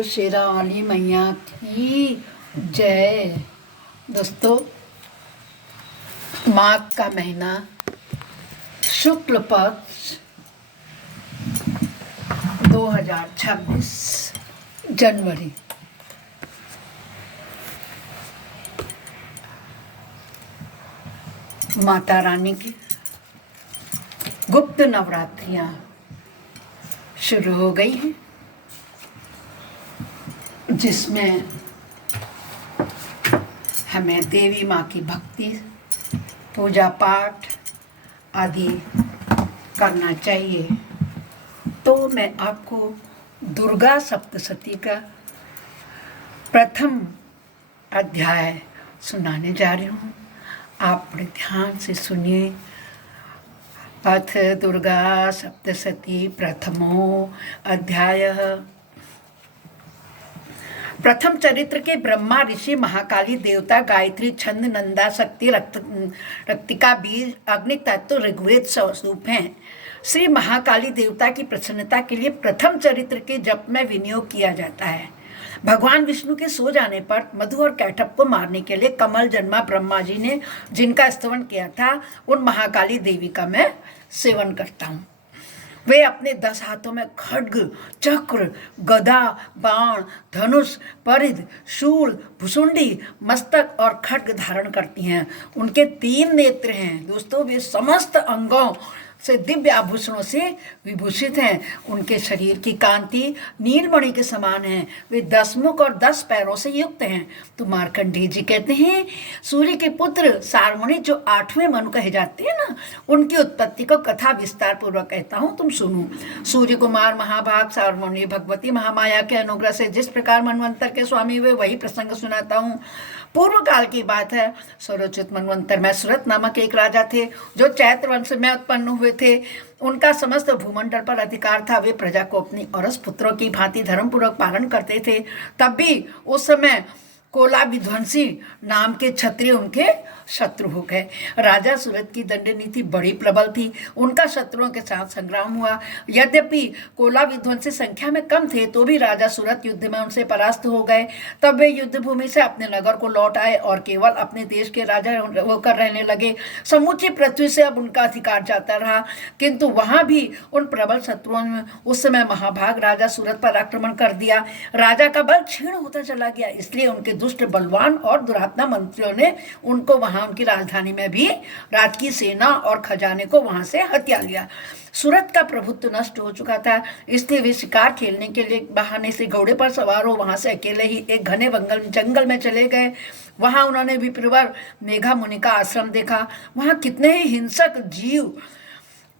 बोलो शेरा वाली मैया की जय। दोस्तों, माघ का महीना, शुक्ल पक्ष, 2026 जनवरी। माता रानी की गुप्त नवरात्रियां शुरू हो गई हैं, जिसमें हमें देवी माँ की भक्ति, पूजा पाठ आदि करना चाहिए। तो मैं आपको दुर्गा सप्तशती का प्रथम अध्याय सुनाने जा रही हूँ। आप बड़े ध्यान से सुनिए। अथ दुर्गा सप्तशती प्रथमो अध्याय। प्रथम चरित्र के ब्रह्मा ऋषि, महाकाली देवता, गायत्री, छंद, नंदा, शक्ति, रक्तिका, बीज, अग्नि तत्व, ऋग्वेद स्वरूप हैं। श्री महाकाली देवता की प्रसन्नता के लिए प्रथम चरित्र के जप में विनियोग किया जाता है। भगवान विष्णु के सो जाने पर मधु और कैटभ को मारने के लिए कमल जन्मा ब्रह्मा जी ने जिनका स्तवन किया था, उन महाकाली देवी का मैं सेवन करता हूँ। वे अपने 10 हाथों में खड्ग, चक्र, गदा, बाण, धनुष, परिध, शूल, भुसुंडी, मस्तक और खड्ग धारण करती हैं। उनके 3 नेत्र हैं। दोस्तों, वे समस्त अंगों से दिव्य आभूषणों से विभूषित हैं। उनके शरीर की कांति नीलमणि के समान है। वे 10 मुख और 10 पैरों से युक्त हैं। तो मार्कंडेय जी कहते हैं, सूर्य के पुत्र सारमणि जो 8वें मनु कहे जाते हैं ना, उनकी उत्पत्ति को कथा विस्तार पूर्वक कहता हूँ, तुम सुनो। सूर्य कुमार महाभाग सारमणि भगवती महामाया के अनुग्रह से जिस प्रकार मनवंतर के स्वामी हुए, वही प्रसंग सुनाता हूँ। पूर्व काल की बात है। स्वरोचित मनवंतर में सुरत नामक एक राजा थे, जो चैत्र वंश में उत्पन्न हुए थे। उनका समस्त भूमंडल पर अधिकार था। वे प्रजा को अपनी औरस पुत्रों की भांति धर्मपूर्वक पालन करते थे। तब भी उस समय कोला विध्वंसी नाम के क्षत्रिय उनके शत्रु हो गए। राजा सूरत की दंड नीति बड़ी प्रबल थी। उनका शत्रुओं के साथ संग्राम हुआ। यद्यपि कोला विध्वंसी संख्या में कम थे, तो भी राजा सूरत युद्ध में उनसे परास्त हो गए। तब वे युद्ध भूमि से अपने नगर को लौट आए और केवल अपने देश के राजा होकर रहने लगे। समूची पृथ्वी से अब उनका अधिकार जाता रहा, किंतु वहां भी उन प्रबल शत्रुओं ने उस समय महाभाग राजा सूरत पर आक्रमण कर दिया। राजा का बल क्षीण होता चला गया, इसलिए उनके दुष्ट, बलवान और दुरात्मा मंत्रियों ने उनको वहां उनकी राजधानी में भी राजकीय सेना और खजाने को वहां से हत्या लिया। सूरत का प्रभुत्व नष्ट हो चुका था, इसलिए वे शिकार खेलने के लिए बहाने से घोड़े पर सवार हो वहां से अकेले ही एक घने जंगल में चले गए। वहां उन्होंने विप्रवर मेघा मुनि का आश्रम देखा। वहां कितने ही हिंसक जीव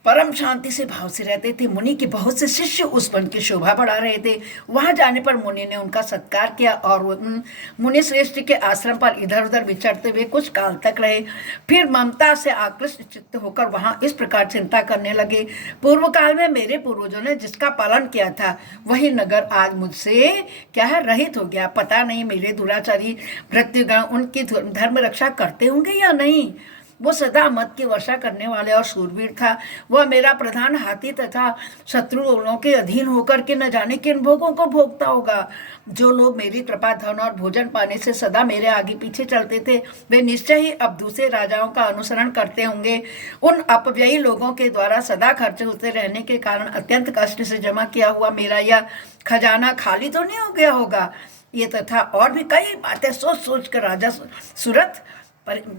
परम शांति से भाव से रहते थे। मुनि के बहुत से शिष्य उस वन की शोभा बढ़ा रहे थे। वहां जाने पर मुनि ने उनका सत्कार किया और मुनि श्रेष्ठ के आश्रम पर इधर उधर विचरते हुए कुछ काल तक रहे। फिर ममता से आकृष्ट चित्त होकर वहां इस प्रकार चिंता करने लगे, पूर्व काल में मेरे पूर्वजों ने जिसका पालन किया था, वही नगर आज मुझसे क्या है, रहित हो गया। पता नहीं मेरे दुराचारी भृत्यगण उनकी धर्म रक्षा करते होंगे या नहीं। वो सदा मत की वर्षा करने वाले और शूरवीर था। वह मेरा प्रधान हाथी तथा शत्रुओं के अधीन होकर के न जाने किन भोगों को भोगता होगा। जो लोग मेरी कृपा, धन और भोजन पाने से सदा मेरे आगे पीछे चलते थे, वे निश्चय ही अब दूसरे राजाओं का अनुसरण करते होंगे। उन अपव्ययी लोगों के द्वारा सदा खर्च होते रहने के कारण अत्यंत कष्ट से जमा किया हुआ मेरा यह खजाना खाली तो नहीं हो गया होगा। ये तथा और भी कई बातें सोच सोच कर राजा सूरत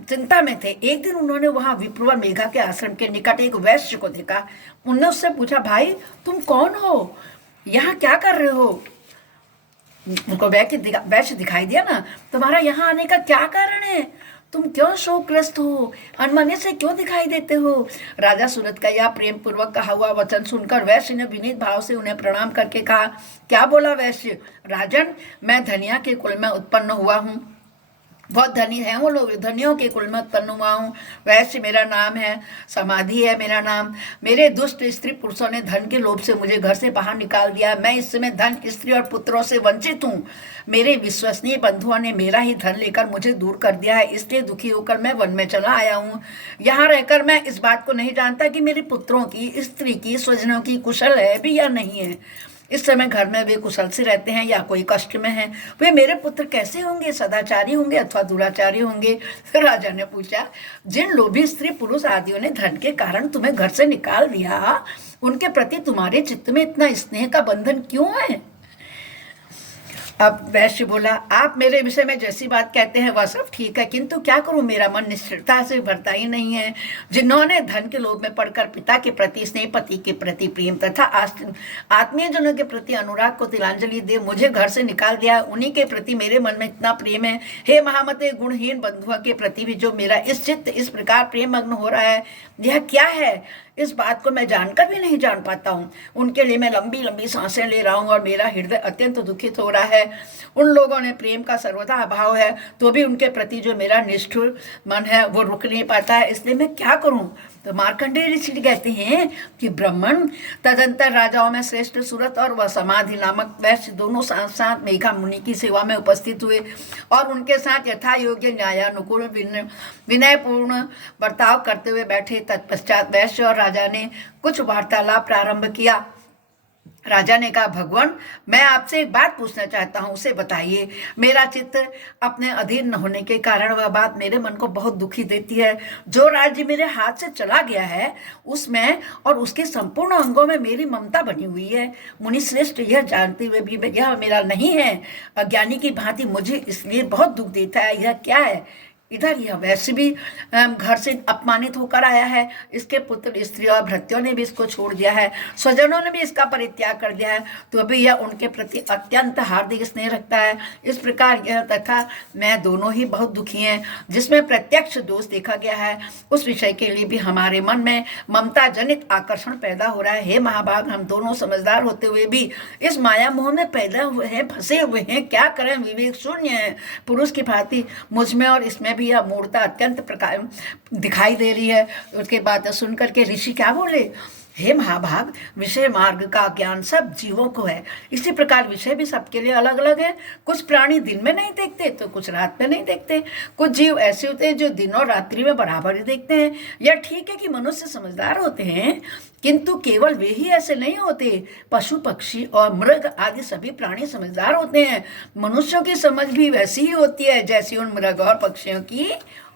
चिंता में थे। एक दिन उन्होंने वहां विप्रवर मेघा के आश्रम के निकट एक वैश्य को देखा। उन्होंने उससे पूछा, भाई तुम कौन हो, यहाँ क्या कर रहे हो? उनको वैश्य दिखाई दिया ना, तुम्हारा यहाँ आने का क्या कारण है? तुम क्यों शोकग्रस्त हो, अनमने से क्यों दिखाई देते हो? राजा सूरत का यह प्रेम पूर्वक कहा हुआ वचन सुनकर वैश्य ने विनीत भाव से उन्हें प्रणाम करके कहा। क्या बोला वैश्य? राजन, मैं धनिया के कुल में उत्पन्न हुआ हूँ। बहुत धनी हैं वो लोग, धनियों के कुल में उत्पन्न हुआ हूँ। वैश्य मेरा नाम है, समाधि है मेरा नाम। मेरे दुष्ट स्त्री पुरुषों ने धन के लोभ से मुझे घर से बाहर निकाल दिया। मैं इस समय धन, स्त्री और पुत्रों से वंचित हूँ। मेरे विश्वसनीय बंधुओं ने मेरा ही धन लेकर मुझे दूर कर दिया है, इसलिए दुखी होकर मैं वन में चला आया हूँ। यहाँ रहकर मैं इस बात को नहीं जानता कि मेरे पुत्रों की, स्त्री की, स्वजनों की कुशल है भी या नहीं है। इस समय घर में वे कुशल से रहते हैं या कोई कष्ट में हैं, वे मेरे पुत्र कैसे होंगे, सदाचारी होंगे अथवा दुराचारी होंगे? फिर राजा ने पूछा, जिन लोभी स्त्री पुरुष आदियों ने धन के कारण तुम्हें घर से निकाल दिया, उनके प्रति तुम्हारे चित्त में इतना स्नेह का बंधन क्यों है? अब वैश्य बोला, आप मेरे विषय में जैसी बात कहते हैं वह सब ठीक है, किंतु क्या करूं, मेरा मन निश्चितता से भरता ही नहीं है। जिन्होंने धन के लोभ में पड़कर पिता के प्रति स्नेह, पति के प्रति प्रेम तथा आत्मीय जनों के प्रति अनुराग को तिलांजलि दे मुझे घर से निकाल दिया, उन्हीं के प्रति मेरे मन में इतना प्रेम है। हे महामते, गुणहीन बंधुओं के प्रति भी जो मेरा इस चित्त इस प्रकार प्रेम मग्न हो रहा है, यह क्या है? इस बात को मैं जानकर भी नहीं जान पाता हूँ। उनके लिए मैं लंबी लंबी सांसें ले रहा हूँ और मेरा हृदय अत्यंत दुखित हो रहा है। उन लोगों ने प्रेम का सर्वथा अभाव है, तो भी उनके प्रति जो मेरा निष्ठुर मन है वो रुक नहीं पाता है, इसलिए मैं क्या करूँ? तो मार्कंडेय ऋषि कहते हैं कि ब्राह्मण तदंतर राजाओं में श्रेष्ठ सूरत और वह समाधि नामक वैश्य दोनों साथ साथ मेघा मुनि की सेवा में उपस्थित हुए और उनके साथ यथा योग्य न्यायानुकूल विनयपूर्ण बर्ताव करते हुए बैठे। तत्पश्चात वैश्य और राजा ने कुछ वार्तालाप प्रारंभ किया। राजा ने कहा, भगवान, मैं आपसे एक बात पूछना चाहता हूँ, उसे बताइए। मेरा चित्त अपने अधीन न होने के कारण वह बात मेरे मन को बहुत दुखी देती है। जो राज्य मेरे हाथ से चला गया है उसमें और उसके संपूर्ण अंगों में मेरी ममता बनी हुई है। मुनि श्रेष्ठ यह जानते हुए भी यह मेरा नहीं है, अज्ञानी की भांति मुझे इसलिए बहुत दुख देता है। यह क्या है? इधर यह वैसे भी घर से अपमानित होकर आया है, इसके पुत्र स्त्री और भृत्यों ने भी इसको छोड़ दिया है, स्वजनों ने भी इसका परित्याग कर दिया है, तो अभी यह उनके प्रति अत्यंत हार्दिक स्नेह रखता है। इस प्रकार यह तथा मैं दोनों ही बहुत दुखी हैं। जिसमें प्रत्यक्ष दोष देखा गया है उस विषय के लिए भी हमारे मन में ममता जनित आकर्षण पैदा हो रहा है। हे महाभाग, हम दोनों समझदार होते हुए भी इस माया मोह में पैदा हुए हैं, फंसे हुए हैं। क्या करें? विवेक शून्य है। पुरुष की भांति मुझ में और इसमें भी यह मूर्ता अत्यंत प्रकार दिखाई दे रही है। उसके बाद सुन करके ऋषि क्या बोले, हे महाभाग, विषय मार्ग का ज्ञान सब जीवों को है, इसी प्रकार विषय भी सबके लिए अलग अलग है। कुछ प्राणी दिन में नहीं देखते तो कुछ रात में नहीं देखते। कुछ जीव ऐसे होते हैं जो दिन और रात्रि में बराबर ही देखते हैं। यह ठीक है कि मनुष्य समझदार होते हैं, किंतु केवल वे ही ऐसे नहीं होते। पशु पक्षी और मृग आदि सभी प्राणी समझदार होते हैं। मनुष्यों की समझ भी वैसी ही होती है जैसी उन मृग और पक्षियों की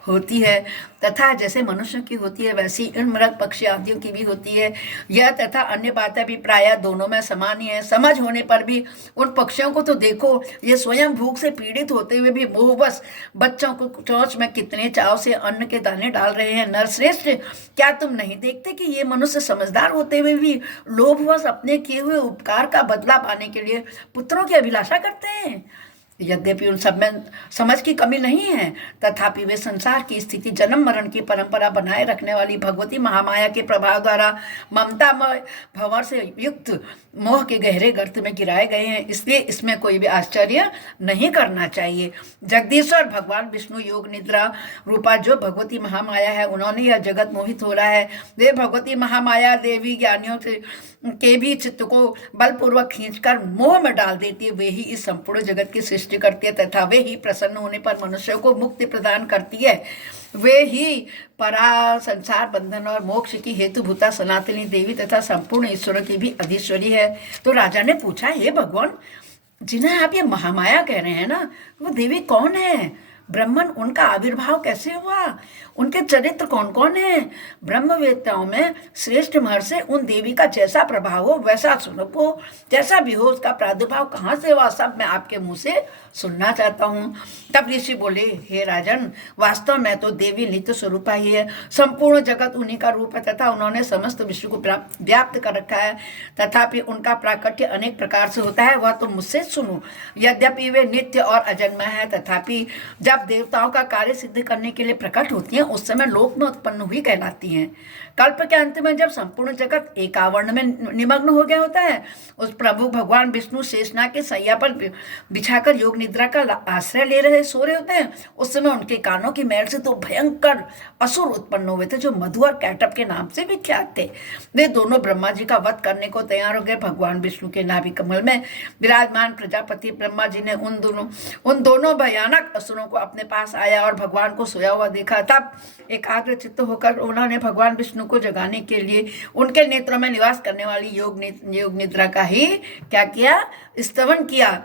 होती है, तथा जैसे मनुष्यों की होती है वैसी इन मृग पक्षी आदियों की भी होती है। यह तथा अन्य बातें भी प्रायः दोनों में समान ही है। समझ होने पर भी उन पक्षियों को तो देखो, ये स्वयं भूख से पीड़ित होते हुए भी मोहवश बच्चों को चोंच में कितने चाव से अन्न के दाने डाल रहे हैं। नरश्रेष्ठ, क्या तुम नहीं देखते कि ये मनुष्य समझदार होते हुए भी लोभवश अपने किए हुए उपकार का बदला पाने के लिए पुत्रों की अभिलाषा करते हैं? यद्यपि उन सब में समझ की कमी नहीं है, तथापि वे संसार की स्थिति, जन्म मरण की परंपरा बनाए रखने वाली भगवती महामाया के प्रभाव द्वारा ममतामय भंवर से युक्त मोह के गहरे गर्त में गिराए गए हैं। इसलिए इसमें कोई भी आश्चर्य नहीं करना चाहिए। जगदीश्वर भगवान विष्णु योग निद्रा रूपा जो भगवती महामाया है, उन्होंने यह जगत मोहित हो रहा है। वे भगवती महामाया देवी ज्ञानियों के भी चित्त को बलपूर्वक खींचकर मोह में डाल देती है। वे ही इस संपूर्ण जगत की सृष्टि करती है तथा वे ही प्रसन्न होने पर मनुष्य को मुक्ति प्रदान करती है। वे ही परा संसार बंधन और मोक्ष की हेतुभूता सनातनी देवी तथा संपूर्ण ईश्वरों की भी अधीश्वरी है। तो राजा ने पूछा, हे भगवान, जिन्हें आप ये महामाया कह रहे हैं ना, वो देवी कौन है? ब्राह्मण, उनका आविर्भाव कैसे हुआ? उनके चरित्र कौन कौन है? ब्रह्मवेत्ताओं में श्रेष्ठ महर्षि उन देवी का जैसा प्रभाव हो, वैसा स्वरूप हो, जैसा भी हो, उसका प्रादुर्भाव कहाँ से हुआ, सब मैं आपके मुंह से सुनना चाहता हूँ। तब ऋषि बोले, हे राजन, वास्तव में तो देवी नित्य स्वरूपा ही है। संपूर्ण जगत उन्हीं का रूप है तथा उन्होंने समस्त विश्व को व्याप्त कर रखा है। तथापि उनका प्राकट्य अनेक प्रकार से होता है, वह तो मुझसे सुनो। यद्यपि वे नित्य और अजन्मा है, तथापि जब देवताओं का कार्य सिद्ध करने के लिए प्रकट होती हैं उस समय लोक में उत्पन्न हुई कहलाती हैं। कल्प के अंत में जब संपूर्ण जगत एकावर्ण में निमग्न हो गया होता है, उस प्रभु भगवान विष्णु शेषनाग के सैया पर बिछाकर योग निद्रा का आश्रय ले रहे सो रहे होते हैं, उस समय उनके कानों की मैल से तो भयंकर असुर उत्पन्न हुए थे जो मधु और कैटप के नाम से विख्यात थे। वे दोनों ब्रह्मा जी का वध करने को तैयार हो गए। भगवान विष्णु के नाभि कमल में विराजमान प्रजापति ब्रह्मा जी ने उन दोनों भयानक असुरों को अपने पास आया और भगवान को सोया हुआ देखा। तब एकाग्र चित्त होकर उन्होंने भगवान विष्णु विष्णु को जगाने के लिए उनके नेत्रों में निवास करने वाली योग निद्रा का ही क्या किया, स्तवन किया।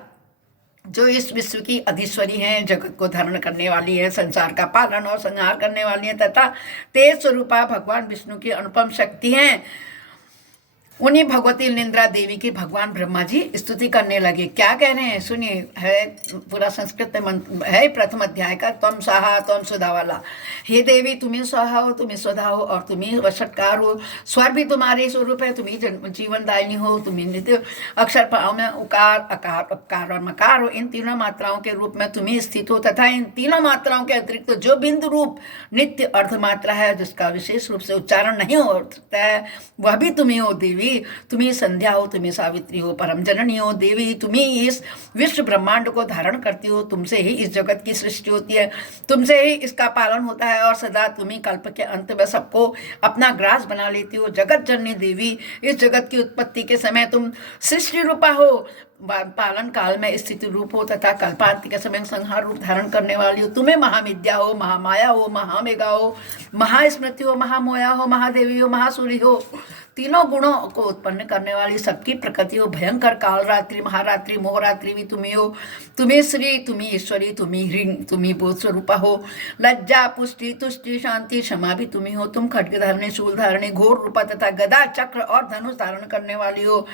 जो इस विश्व की अधीश्वरी हैं, जगत को धारण करने वाली है, संसार का पालन और संहार करने वाली है तथा तेज स्वरूपा भगवान विष्णु की अनुपम शक्ति हैं, उन्हीं भगवती निंद्रा देवी की भगवान ब्रह्मा जी स्तुति करने लगे। क्या कह रहे हैं सुनिए, है पूरा संस्कृत में मंत्र है, प्रथम अध्याय का, त्वम स्वाहा त्वम सुधा वाला। हे देवी तुम्ही स्वाहा हो, तुम्ही सुधा हो और तुम्ही वशटकार हो, स्वर भी तुम्हारे स्वरूप है, तुम्ही जीवनदायिनी हो, तुम्ही नित्य अक्षर पाव में उकार अकार उपकार और मकार हो, इन तीनों मात्राओं के रूप में तुम्ही स्थित हो तथा इन तीनों मात्राओं के अतिरिक्त जो बिंदु रूप नित्य अर्धमात्रा है जिसका विशेष रूप से उच्चारण नहीं हो सकता है, वह भी तुम्ही हो देवी। तुम्ही संध्या हो, तुम्ही सावित्री हो, परम जननी हो देवी। तुम्ही इस विश्व ब्रह्मांड को धारण करती हो, तुमसे ही इस जगत की सृष्टि होती है, तुमसे ही इसका पालन होता है और सदा तुम्ही कल्प के अंत में सबको अपना ग्रास बना लेती हो। जगत जननी देवी, इस जगत की उत्पत्ति के समय तुम सृष्टि रूपा हो, पालन काल में स्थिति रूप हो तथा कल्पांत के समय संहार रूप धारण करने वाली हो। तुम्हें महाविद्या हो, महामाया हो, महामेघा हो, महास्मृति हो, महामोया हो, महादेवी हो, महासूरी हो, तीनों गुणों को उत्पन्न करने वाली सबकी प्रकृति हो। भयंकर काल रात्रि, महारात्रि, मोहरात्रि भी तुम्ही हो। तुम्ही श्री, तुम्ही ईश्वरी, तुम्ही ह्रीं, तुम्ही बोध स्वरूपा हो। लज्जा, पुष्टि, तुष्टि, शांति, क्षमा भी तुम्ही हो। तुम खड्ग धारणे, शूल धारणे, घोर रूपा तथा गदा, चक्र और धनुष धारण करने वाली हो।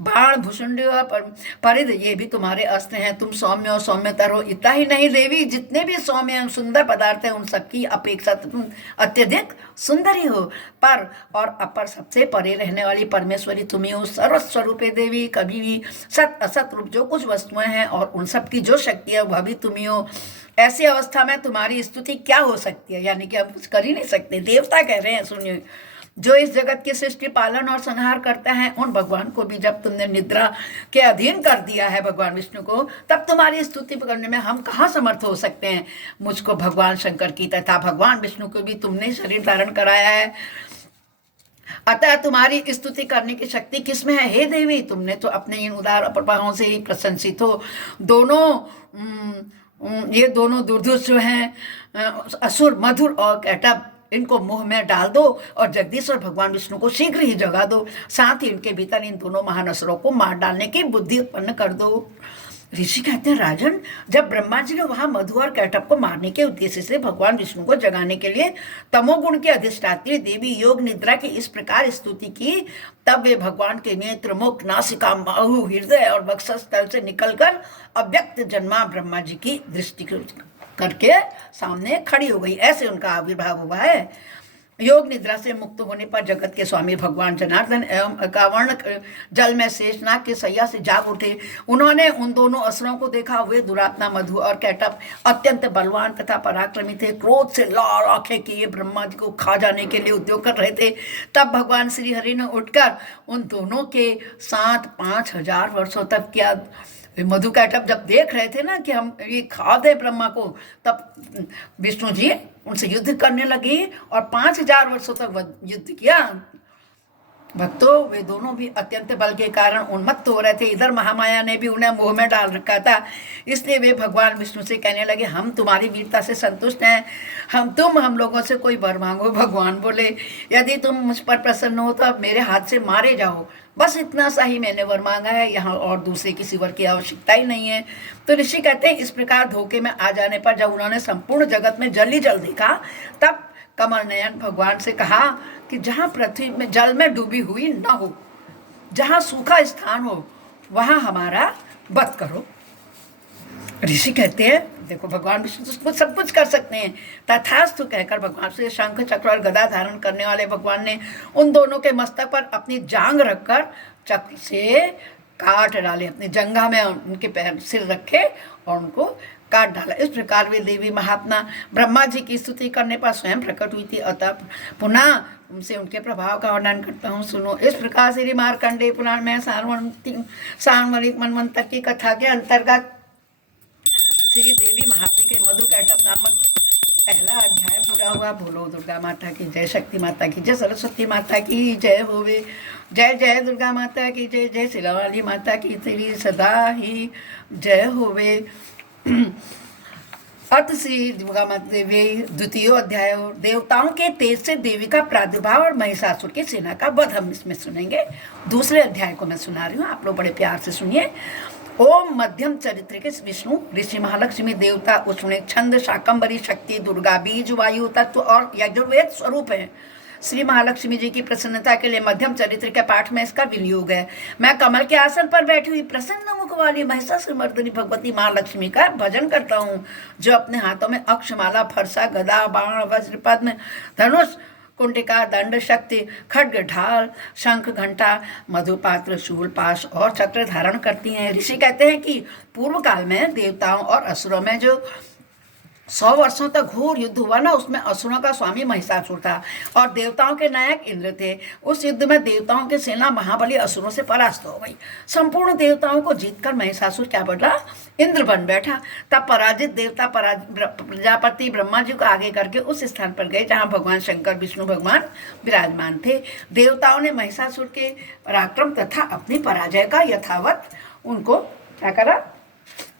बाण, भूषुंडी और परिध ये भी तुम्हारे अस्त्र हैं। तुम सौम्य और सौम्यतर हो। इतना ही नहीं देवी, जितने भी सौम्य और सुंदर पदार्थ हैं उन सबकी अपेक्षा तुम अत्यधिक सुंदरी हो। पर और अपर सबसे परे रहने वाली परमेश्वरी तुम्ही हो। सर्वस्वरूपे देवी, कभी भी सत असत रूप जो कुछ वस्तुएं हैं और उन सब की जो शक्ति है वह भी तुम्ही हो। ऐसी अवस्था में तुम्हारी स्तुति क्या हो सकती है, यानी कि हम कुछ कर ही नहीं सकते। देवता कह रहे हैं सुनिए, जो इस जगत की सृष्टि पालन और संहार करते हैं उन भगवान को भी जब तुमने निद्रा के अधीन कर दिया है भगवान विष्णु को, तब तुम्हारी स्तुति करने में हम कहाँ समर्थ हो सकते हैं। मुझको भगवान शंकर की तथा भगवान विष्णु को भी तुमने शरीर धारण कराया है, अतः तुम्हारी स्तुति करने की शक्ति किसमें है। हे देवी, तुमने तो अपने इन उदार प्रभावों से ही प्रशंसित हो। ये दोनों दुर्धुष जो हैं, असुर, मधुर और कैटभ, इनको मुंह में डाल दो और जगदीश्वर भगवान विष्णु को शीघ्र ही जगा दो। साथ ही इनके भीतर इन दोनों महान असुरों को मार डालने की बुद्धि उत्पन्न कर दो। ऋषि कहते हैं, राजन, जब ब्रह्मा जी ने वहां मधु और कैटभ को मारने के उद्देश्य से भगवान विष्णु को जगाने के लिए तमोगुण की अधिष्ठात्री देवी योग निद्रा की इस प्रकार स्तुति की, तब वे भगवान के नेत्र, मुख, नासिका, बाहु, हृदय और वक्षस्थल से निकलकर अव्यक्त जन्मा ब्रह्मा जी की दृष्टि करके सामने खड़ी हो गई। ऐसे उनका आविर्भाव हुआ है। योग निद्रा से मुक्त होने पर जगत के स्वामी भगवान जनार्दन एवं अकावर्ण जल में शेषनाग के सैया से जाग उठे। उन्होंने उन दोनों असुरों को देखा। वे दुरात्मा मधु और कैटभ अत्यंत बलवान तथा पराक्रमी थे। क्रोध से लाल आंखें किए ब्रह्मा जी को खा जाने के लिए उद्योग कर रहे थे। तब भगवान श्री हरि ने उठकर उन दोनों के साथ 5000 वर्षों तक किया। मधु कैटभ जब देख रहे थे ना कि हम ये खा दे ब्रह्मा को, तब विष्णु जी उनसे युद्ध करने लगे और 5000 वर्षों तक युद्ध किया। भक्तों, वे दोनों भी अत्यंत बल के कारण उन्मत्त हो रहे थे। इधर महामाया ने भी उन्हें मुंह में डाल रखा था। इसलिए वे भगवान विष्णु से कहने लगे, हम तुम्हारी वीरता से संतुष्ट हैं, हम लोगों से कोई वर मांगो। भगवान बोले, यदि तुम मुझ पर प्रसन्न हो तो अब मेरे हाथ से मारे जाओ। बस इतना सा ही मैंने वर मांगा है, यहाँ और दूसरे किसी वर की आवश्यकता ही नहीं है। तो ऋषि कहते हैं, इस प्रकार धोखे में आ जाने पर जब उन्होंने संपूर्ण जगत में जल ही जल देखा, तब कमल नयन भगवान से कहा कि जहाँ पृथ्वी में जल में डूबी हुई न हो, जहाँ सूखा स्थान हो, वहाँ हमारा वध करो। ऋषि कहते हैं, देखो भगवान विष्णु सब कुछ कर सकते हैं। तथास्तु कहकर भगवान से शंख, चक्र और गदा धारण करने वाले भगवान ने उन दोनों के मस्तक पर अपनी जांग रखकर चक्र से काट डाले। अपनी जंघा में उनके पैर सिर रखे और उनको काट डाला। इस प्रकार वे देवी महात्मा ब्रह्मा जी की स्तुति करने पर स्वयं प्रकट हुई थी। अतः पुनः तुमसे उनके प्रभाव का वर्णन करता हूँ, सुनो। इस प्रकार श्री मार्कंडेय पुराण में सार्वरिक मनवंतर की कथा के अंतर्गत श्री देवी महात्मा के मधु कैटभ नामक पहला अध्याय पूरा हुआ। बोलो दुर्गा माता की जय, शक्ति माता की जय, सरस्वती माता की जय होवे। जय जय दुर्गा माता की जय, जय शिलावाली माता की तेरी सदा ही जय होवे। अत श्री देवी द्वितीय अध्याय, देवताओं के तेज से देवी का प्रादुर्भाव और महिषासुर की सेना का वध हम इसमें सुनेंगे। दूसरे अध्याय को मैं सुना रही हूँ, आप लोग बड़े प्यार से सुनिए। ओम मध्यम चरित्र के विष्णु, ऋषि महालक्ष्मी, देवता उष्ण, छंद शाकंभरी, शक्ति दुर्गा, बीज वायु तत्व और यजुर्वेद स्वरूप है। श्री महालक्ष्मी जी की प्रसन्नता के लिए मध्यम चरित्र के पाठ में इसका विनियोग है। मैं कमल के आसन पर बैठी हुई प्रसन्न मुख वाली महिषासुरमर्दिनी भगवती महालक्ष्मी का भजन करता हूँ, जो अपने हाथों में अक्षमाला, फरसा, गदा, बाण, वज्र, पद्म, धनुष, कुंडिका, दंड, शक्ति, खड्ग, ढाल, शंख, घंटा, मधुपात्र, शूल, पाश और चक्र धारण करती हैं। ऋषि कहते हैं कि पूर्व काल में देवताओं और असुरों में जो 100 वर्षों तक घोर युद्ध हुआ ना, उसमें असुरों का स्वामी महिषासुर था और देवताओं के नायक इंद्र थे। उस युद्ध में देवताओं की सेना महाबली असुरों से परास्त हो गई। संपूर्ण देवताओं को जीतकर महिषासुर क्या बना, इंद्र बन बैठा। तब पराजित देवता प्रजापति ब्रह्मा जी को आगे करके उस स्थान पर गए जहाँ भगवान शंकर विष्णु भगवान विराजमान थे। देवताओं ने महिषासुर के पराक्रम तथा अपनी पराजय का यथावत उनको क्या करा,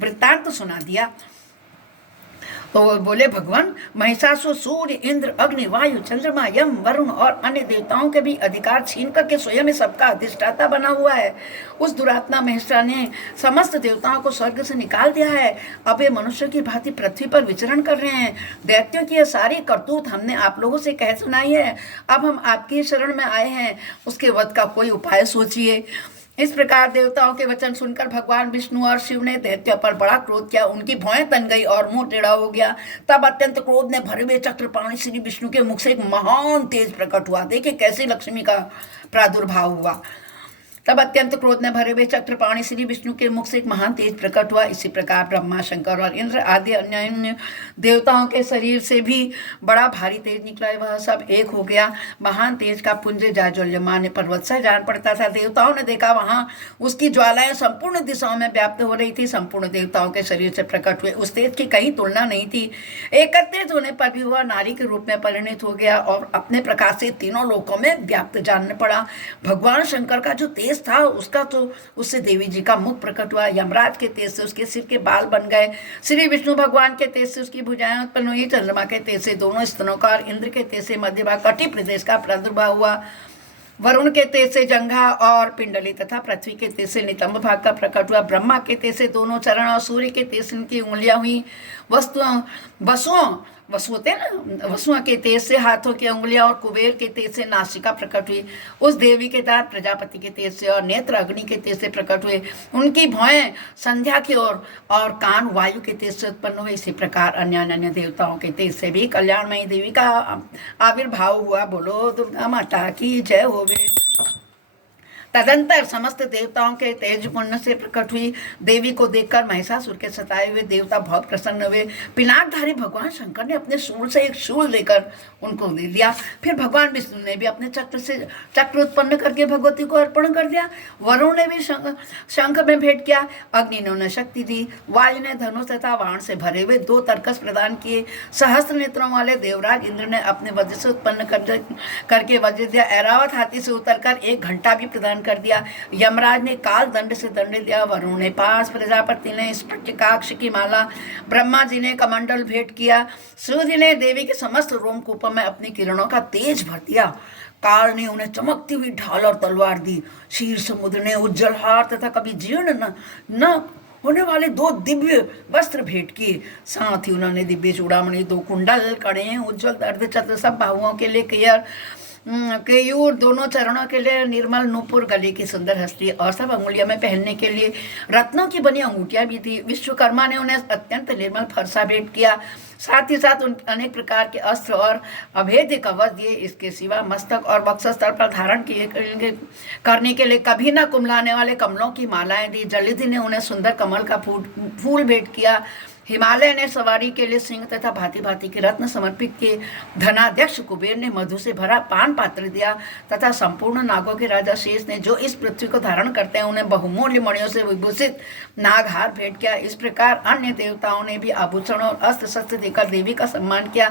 वृत्तांत सुना दिया। तो बोले भगवान, महिषासुर सूर्य, इंद्र, अग्नि, वायु, चंद्रमा, यम, वरुण और अन्य देवताओं के भी अधिकार छीन करके स्वयं ही सबका अधिष्ठाता बना हुआ है। उस दुरात्मा महिषा ने समस्त देवताओं को स्वर्ग से निकाल दिया है। अब ये मनुष्य की भांति पृथ्वी पर विचरण कर रहे हैं। दैत्यों की ये सारी करतूत हमने आप लोगों से कह सुनाई है। अब हम आपकी शरण में आए हैं, उसके वध का कोई उपाय सोचिए। इस प्रकार देवताओं के वचन सुनकर भगवान विष्णु और शिव ने दैत्य पर बड़ा क्रोध किया। उनकी भौहें तन गई और मुंह टेढ़ा हो गया। तब अत्यंत क्रोध ने भरे हुए चक्रपाणी श्री विष्णु के मुख से एक महान तेज प्रकट हुआ। देखिए कैसे लक्ष्मी का प्रादुर्भाव हुआ। तब अत्यंत क्रोध ने भरे हुए चक्रपाणी श्री विष्णु के मुख से एक महान तेज प्रकट हुआ। इसी प्रकार ब्रह्मा, शंकर और इंद्र आदि अन्य देवताओं के शरीर से भी बड़ा भारी तेज निकला। वह सब एक हो गया। महान तेज का पुंज जाज्वल्यमान पर्वत से जान पड़ता था। देवताओं ने देखा वहां उसकी ज्वालाएं संपूर्ण दिशाओं में व्याप्त हो रही थी। संपूर्ण देवताओं के शरीर से प्रकट हुए उस तेज की कहीं तुलना नहीं थी। एकत्रित होने पर भी वह नारी के रूप में परिणित हो गया और अपने प्रकाश से तीनों लोकों में व्याप्त जानने पड़ा। भगवान शंकर का जो तेज था उसका तो उससे देवी जी का मुख प्रकट हुआ। यमराज के तेज से उसके सिर के बाल बन गए। श्री विष्णु भगवान के तेज से उसकी भुजाएं उत्पन्न हुई। चंद्रमा के तेज से दोनों स्तनों का और इंद्र के तेज से मध्य भाग कटी प्रदेश का प्रादुर्भाव हुआ। वरुण के तेज से जंघा और पिंडली तथा पृथ्वी के तेज से नितंब भाग का प्रकट हुआ। ब्रह्मा के तेज से दोनों चरण और सूर्य के तेज से उनकी उंगलियां हुई। वसुओं के तेज से हाथों की उंगलियां और कुबेर के तेज से नासिका प्रकट हुई। उस देवी के दांत प्रजापति के तेज से और नेत्र अग्नि के तेज से प्रकट हुए। उनकी भौहें संध्या की ओर और कान वायु के तेज से उत्पन्न हुए। इसी प्रकार अन्य अन्य देवताओं के तेज से भी कल्याणमयी देवी का आविर्भाव हुआ। बोलो दुर्गा माता की जय होवे। तदंतर समस्त देवताओं के तेज पुण्य से प्रकट हुई देवी को देखकर महिषासुर के सताए हुए देवता बहुत प्रसन्न हुए। पिनाकधारी भगवान शंकर ने अपने शूल से एक शूल लेकर उनको दे दिया। फिर भगवान विष्णु ने भी अपने चक्र से चक्र उत्पन्न करके भगवती को अर्पण कर दिया। वरुण ने भी शंख में भेंट किया। अग्नि ने उन्हें शक्ति दी। वायु ने धनुष तथा बाण से भरे हुए 2 तरकस प्रदान किए। सहस्त्र नेत्रों वाले देवराज इंद्र ने अपने वज्र से उत्पन्न करके वज्र दिया। ऐरावत हाथी से उतरकर 1 घंटा भी प्रदान कर दिया। यमराज ने काल दंड से दंड दिया। वरुण ने पास, प्रजापति ने स्फटिकाक्ष की माला, ब्रह्मा जी ने कमंडल भेंट किया। सूर्य ने देवी के समस्त रोमकूपों में अपनी किरणों का तेज भर दिया। काल ने उन्हें चमकती हुई ढाल और तलवार दी। क्षीर समुद्र ने उज्जवल हार तथा कभी जीर्ण न होने वाले 2 दिव्य वस्त्र भेंट किए। साथ ही उन्होंने दिव्य चूड़ामणि, 2 कुंडल, कड़े, उज्जवल अर्धचंद्र, सब बाहुओं के लिए केयूर, दोनों चरणों के लिए निर्मल नूपुर, गले की सुंदर हस्ती और सब अंगुलियों में पहनने के लिए रत्नों की बनी अंगूठियां भी थी। विश्वकर्मा ने उन्हें अत्यंत निर्मल फरसा भेंट किया। साथ ही साथ अनेक प्रकार के अस्त्र और अभेद्य कवच दिए। इसके सिवा मस्तक और वक्षस्थल पर धारण करने के लिए कभी न कुमलाने वाले कमलों की मालाएं दी। जलधि ने उन्हें सुंदर कमल का फूल भेंट किया। हिमालय ने सवारी के लिए सिंह तथा भांति भांति के रत्न समर्पित किए। धनाध्यक्ष कुबेर ने मधु से भरा पान पात्र दिया तथा संपूर्ण नागों के राजा शेष ने, जो इस पृथ्वी को धारण करते हैं, उन्हें बहुमूल्य मणियों से विभूषित नागहार भेंट किया। इस प्रकार अन्य देवताओं ने भी आभूषण और अस्त्र शस्त्र देकर देवी का सम्मान किया।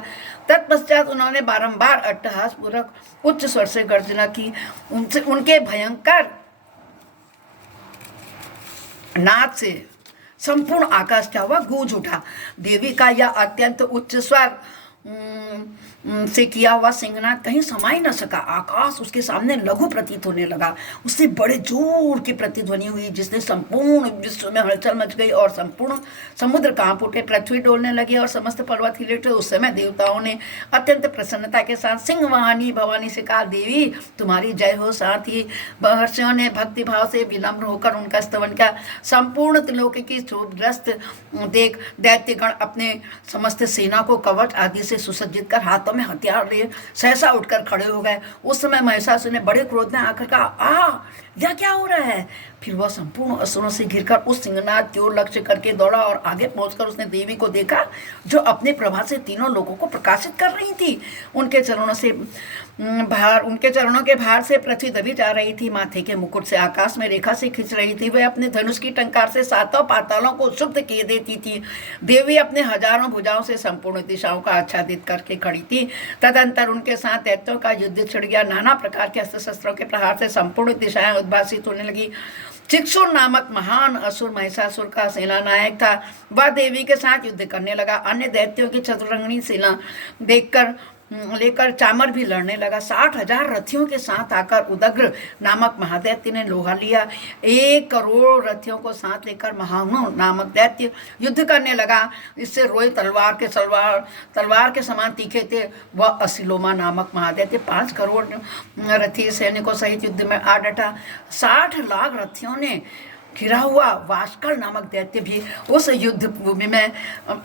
तत्पश्चात उन्होंने बारंबार अट्टहास पूर्वक उच्च स्वर से गर्जना की। उनके भयंकर नाद से संपूर्ण आकाश क्या हुआ, गूंज उठा। देवी का यह अत्यंत उच्च स्वर से किया हुआ सिंहनाद कहीं समा ही न सका। आकाश उसके सामने लघु प्रतीत होने लगा। उससे बड़े जोर की प्रतिध्वनि हुई जिसने संपूर्ण विश्व में हलचल मच गई और संपूर्ण समुद्र कांप उठे, पृथ्वी डोलने लगी और समस्त पर्वत हिले उठे। उस समय देवताओं ने अत्यंत प्रसन्नता के साथ सिंह वाहनी भवानी से कहा, देवी तुम्हारी जय हो। साथ ही महर्षियों ने भक्ति भाव से विनम्र होकर उनका स्तवन किया। संपूर्ण त्रिलोक की शोभग्रस्त देख दैत्यगण अपने समस्त सेना को कवच आदि से सुसज्जित कर हाथों में हथियार लिए सहसा उठकर खड़े हो गए। उस समय महिषासुर ने बड़े क्रोध में आकर कहा, यह क्या हो रहा है। फिर वह संपूर्ण असुरों से घिरकर उस सिंहनाद की ओर लक्ष्य करके दौड़ा और आगे पहुंचकर उसने देवी को देखा जो अपने प्रभा से तीनों लोगों को प्रकाशित कर रही थी। उनके चरणों के भार से पृथ्वी दबी जा रही थी। माथे के मुकुट से आकाश में रेखा से खींच रही थी। वह अपने धनुष की टंकार से सातों पातालों को शुद्ध किए देती थी। देवी अपने हजारों भुजाओं से संपूर्ण दिशाओं का आच्छादित करके खड़ी थी। तदंतर उनके साथ दैत्यों का युद्ध छिड़ गया। नाना प्रकार के अस्त्र शस्त्रों के प्रहार से संपूर्ण दिशाएं उद्भासित होने लगी। चिक्षुर नामक महान असुर महिषासुर का सेना नायक था। वह देवी के साथ युद्ध करने लगा। अन्य दैत्यों की चतुरंगनी सेना लेकर चामर भी लड़ने लगा। 60,000 रथियों के साथ आकर उदग्र नामक महादैत्य ने लोहा लिया। 1 करोड़ रथियों को साथ लेकर महानु नामक दैत्य युद्ध करने लगा। इससे रोए तलवार के समान तीखे थे। वह असिलोमा नामक महादैत्य 5 करोड़ रथी सैनिकों सहित युद्ध में आ डटा। 60 लाख रथियों ने घिरा हुआ वास्कल नामक दैत्य भी उस युद्ध भूमि में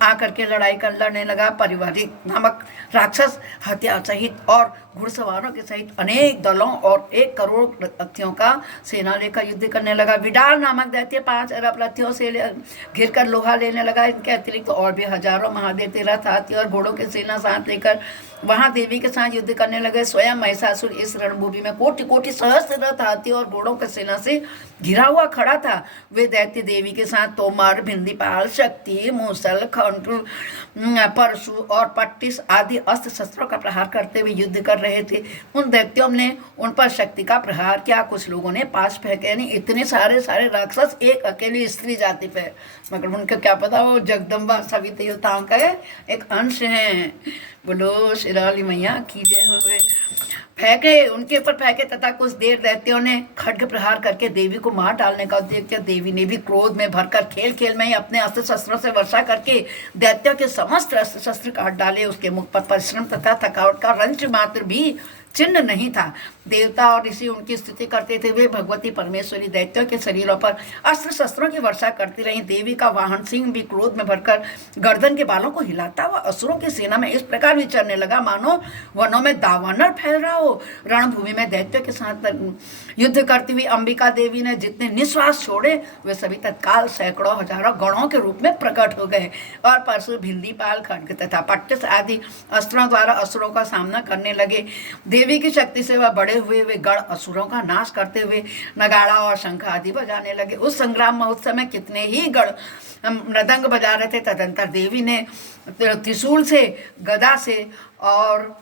आकर के लड़ने लगा। परिवारिक नामक राक्षस हथियार सहित और घुड़सवारों के सहित अनेक दलों और 1 करोड़ रथियों का सेना लेकर युद्ध करने लगा। विडाल नामक दैत्य 5 अरब रथियों से घिरकर लोहा लेने लगा। इनके अतिरिक्त और भी हजारों महादैत्य रथ, हाथी और घोड़ों की सेना साथ लेकर वहां देवी के साथ युद्ध करने लगे। स्वयं महिषासुर इस रणभूमि में कोटि कोटि सहस्त्र रथ, हाथी और घोड़ों की सेना से घिरा हुआ खड़ा था। वे दैत्य देवी के साथ तोमर, भिंदीपाल, शक्ति, मूसल, खंडु, परशु और पट्टिस आदि अस्त्र शस्त्रों का प्रहार करते हुए युद्ध कर रहे थे। उन दैत्यों ने उन पर शक्ति का प्रहार किया। कुछ लोगों ने पास फेंके, यानी इतने सारे राक्षस एक अकेली स्त्री जाति पे, मगर उनको क्या पता वो जगदम्बा सभी देवताओं का एक अंश है। बोलो शेराली मैया की जय हो। फेंके, उनके ऊपर फेंके तथा कुछ देर दैत्यों ने खड्ग प्रहार करके देवी को मार डालने का उद्देश्य किया। देवी ने भी क्रोध में भरकर खेल खेल में ही अपने अस्त्र शस्त्रों से वर्षा करके दैत्यों के समस्त अस्त्र शस्त्र काट डाले। उसके मुख पर परिश्रम तथा थकावट का रंच मात्र भी चिन्ह नहीं था। देवता और ऋषि उनकी स्तुति करते थे। वे भगवती परमेश्वरी दैत्यों के शरीरों पर अस्त्र शस्त्रों की वर्षा करती रही। देवी का वाहन सिंह भी क्रोध में भरकर गर्दन के बालों को हिलाता हुआ असुरों की सेना में इस प्रकार विचरने लगा मानो वनों में दावानल फैल रहा हो। रणभूमि में दैत्यों के साथ युद्ध करती हुई अंबिका देवी ने जितने निश्वास छोड़े वे सभी तत्काल सैकड़ों हजारों गणों के रूप में प्रकट हो गए और परशु, भिंदीपाल, खड्ग तथा पट्टिस आदि अस्त्रों द्वारा असुरों का सामना करने लगे। देवी की शक्ति से वह बड़े हुए वे गण असुरों का नाश करते हुए नगाड़ा और शंख आदि बजाने लगे। उस संग्राम महोत्सव में कितने ही गण मृदंग बजा रहे थे। तदंतर देवी ने त्रिशूल से, गदा से और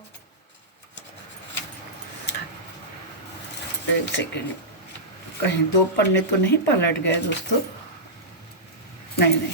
एक सेकेंड, कहीं 2 पन्ने तो नहीं पलट गए दोस्तों? नहीं,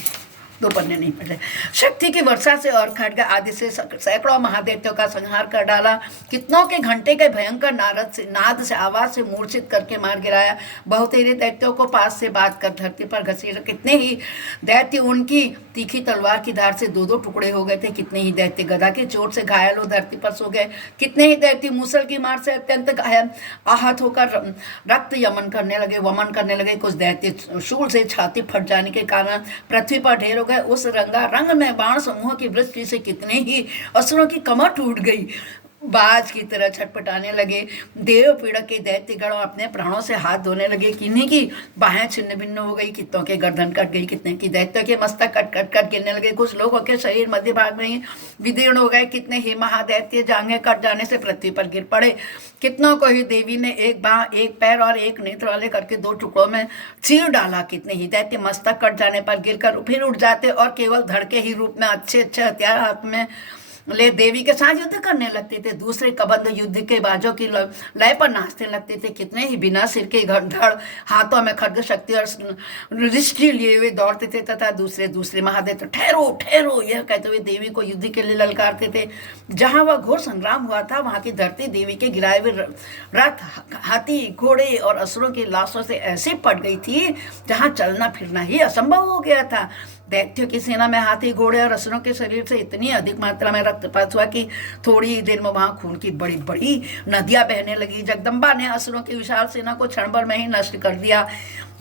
2 पन्ने नहीं पड़े। शक्ति की वर्षा से और खड्ग आदि से सैकड़ों महादैत्यों का संहार कर डाला। कितनों के घंटे के भयंकर नाद से आवाज से मूर्छित करके मार गिराया। बहुतेरे दैत्यों को पास से बात कर धरती पर घसीटा। कितने ही दैत्य उनकी तीखी तलवार की धार से 2-2 टुकड़े हो गए थे। कितने ही दैत्य गदा की चोट से घायल हो धरती पर सो गए। कितने ही दैत्य मूसल की मार से अत्यंत आहत होकर रक्त वमन करने लगे। कुछ दैत्य शूल से छाती फट जाने के कारण पृथ्वी पर ढेर हो गए। उस रंगारंग में बाण समूह की वृष्टि से कितने ही असुरों की कमर टूट गई, बाज की तरह छटपटाने लगे। देव पीड़क के दैत्यगण अपने प्राणों से हाथ धोने लगे। किन्हीं की बाहें छिन्न भिन्न हो गई, कितनों के गर्दन कट गई, कितने की दैत्यों के मस्तक कट कर गिरने लगे। कुछ लोगों के शरीर मध्य भाग में विदीर्ण हो गए। कितने ही महादैत्य जांघें कट जाने से पृथ्वी पर गिर पड़े। कितनों को ही देवी ने 1 बांह, 1 पैर और 1 नेत्र वाले करके 2 टुकड़ों में चीर डाला। कितने ही दैत्य मस्तक कट जाने पर गिरकर फिर उठ जाते और केवल धड़ के ही रूप में अच्छे हथियार हाथ में ले देवी के साथ युद्ध करने लगते थे, दूसरे कबंध युद्ध के बाजों की लय पर नाचने लगते थे। कितने ही बिना सिर के धड़ हाथों में खड्ग शक्ति और दृष्टि लिए हुए दौड़ते थे, तथा दूसरे दूसरे महादेव तो ठहरो ठहरो यह कहते हुए देवी को युद्ध के लिए ललकारते थे। जहां वह घोर संग्राम हुआ था वहां की धरती देवी के गिराए हुए रथ, हाथी, घोड़े और असुरों की लाशों से ऐसी पट गई थी जहां चलना फिरना ही असंभव हो गया था। दैत्यों की सेना में हाथी, घोड़े और असुरों के शरीर से इतनी अधिक मात्रा में रक्तपात हुआ कि थोड़ी ही देर में वहां खून की बड़ी बड़ी नदियां बहने लगी। जगदम्बा ने असुरों की विशाल सेना को क्षण भर में ही नष्ट कर दिया।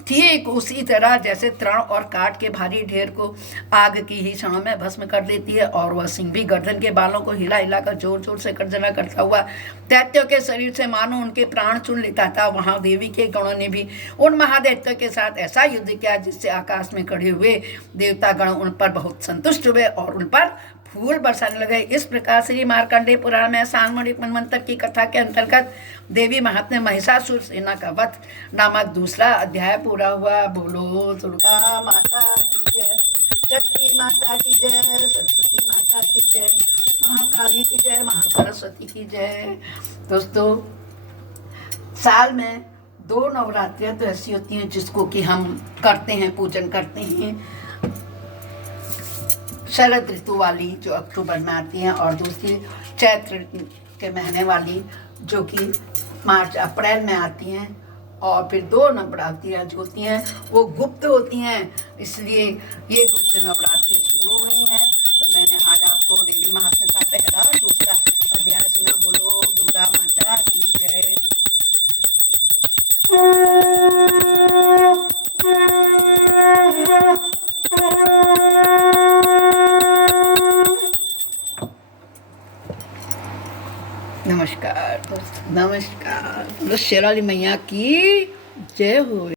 ठीक उसी तरह जैसे तृण और काट के भारी ढेर को आग की ही क्षणों में भस्म कर देती है, और वह सिंह भी गर्दन के बालों को हिला हिलाकर जोर जोर से गर्जना करता हुआ दैत्यों के शरीर से मानो उनके प्राण चुन लेता था। वहां देवी के गणों ने भी उन महादैत्यों के साथ ऐसा युद्ध किया जिससे आकाश में खड़े हुए देवतागण उन पर बहुत संतुष्ट हुए और उन पर फूल बरसाने लगे। इस प्रकार श्री मार्कंडेय पुराण में सांगमणि मनवंतर की कथा के अंतर्गत देवी महात्म्य महिषासुर सेना का वध नामक दूसरा अध्याय पूरा हुआ। बोलो दुर्गा माता की जय, शक्ति माता की जय, सरस्वती माता की जय, महाकाली की जय, महासरस्वती की जय। दोस्तों, साल में 2 नवरात्रियां तो ऐसी होती हैं जिसको कि हम करते हैं, पूजन करते हैं। शरद ऋतु वाली जो अक्टूबर में आती हैं, और दूसरी चैत्र के महीने वाली जो कि मार्च अप्रैल में आती हैं। और फिर 2 नवरात्रियाँ जो होती हैं वो गुप्त होती हैं, इसलिए ये गुप्त नवरात्रि शुरू हो रही हैं। तो मैंने आज आपको देवी महात्म्य का पहला और दूसरा अध्याय सुना। बोलो दुर्गा माता की जय। नमस्कार दोस्तों, नमस्कार। शेरावाली मैया की जय हो।